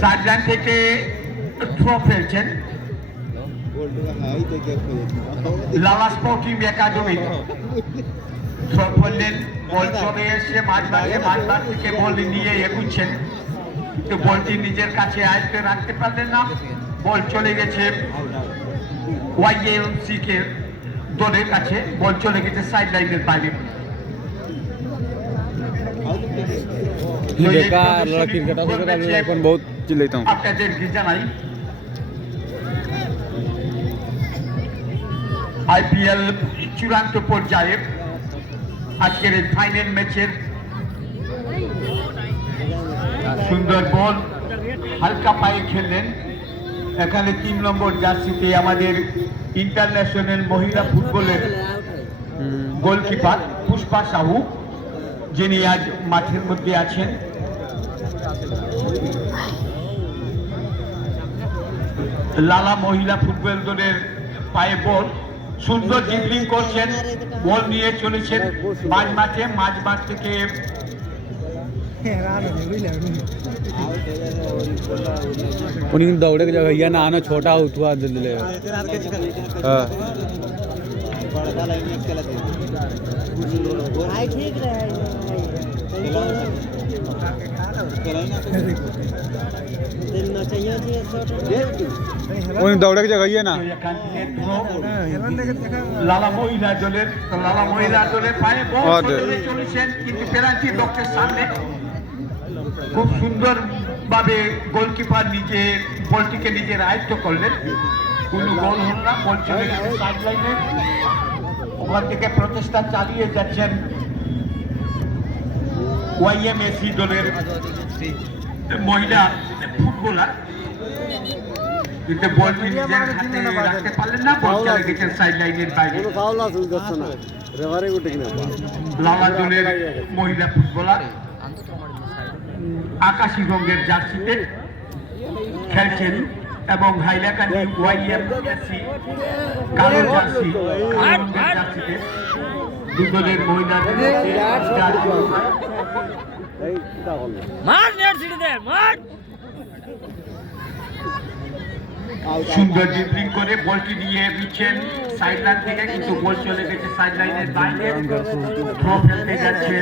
Sideline থেকে throw ফেলছেন লালা স্পোর্টিং একাডেমি। থ্রো ফেললেন, বল চলে এসে মাঝবার থেকে বল নিয়ে এগুচ্ছেন, কিন্তু বলটি নিজের কাছে আয়ত্তে রাখতে পারলেন না। বল চলে গেছে ওয়াইএমসি কে দলের কাছে, বল চলে গেছে সাইড লাইনের বাইরে। আপনাদেরকে জানাই আইপিএল চূড়ান্ত পর্যায়ে আজকের এই ফাইনাল ম্যাচের সুন্দর বল হালকা পায়ে খেললেন। এখানে 3 নম্বর জার্সিতে আমাদের ইন্টারন্যাশনাল মহিলা ফুটবলের গোলকিপার পুষ্পা সাহু, যিনি আজ মাঠের মধ্যে আছেন। লালা মহিলা ফুটবল দলের পায়ে বল, সুন্দর ড্রিবলিং করছেন, বল নিয়ে চলেছেন মাঝ থেকে दौड़े की जगह ये ना आना छोटा हुआ दिल्ली दौड़े की जगह ये ना লালা মহিলা দলের পায়ে বল চলেছেন, কিন্তু পেনাল্টি বক্সের সামনে খুব সুন্দর ভাবে গোলকিপার নিজে বলটিকে নিজের আয়ত্ত করলেন। কোনো গোল হল না, বল চলে গেছে সাইড লাইনে। ওখান থেকে প্রচেষ্টা চালিয়ে যাচ্ছেন ওয়াইএমএসি দলের মহিলা ফুটবলার, কিন্তু বলটি নিজের হাতে রাখতে পারলেন না, বল চলে গেছে সাইড লাইনের বাইরে। লালা দলের মহিলা ফুটবলার আকাশী রঙের জার্সিতে খেলছেন এবং হাইলাকান্দি ওয়াইএমএসি কালো জার্সিতে দুদলের মহিলা সুন্দর ড্রিবলিং করে বলটি নিয়ে দিচ্ছেন সাইড লাইন থেকে, কিন্তু বল চলে গেছে সাইড লাইনের বাইরে। থ্রো ফেলতে যাচ্ছে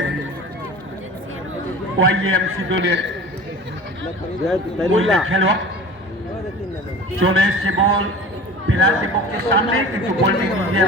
ওয়াইএমসি দলের মহিলা খেলোয়াড়, চলে এসছে বল পেনাল্টি বক্সের সামনে, কিন্তু বলটি নিজে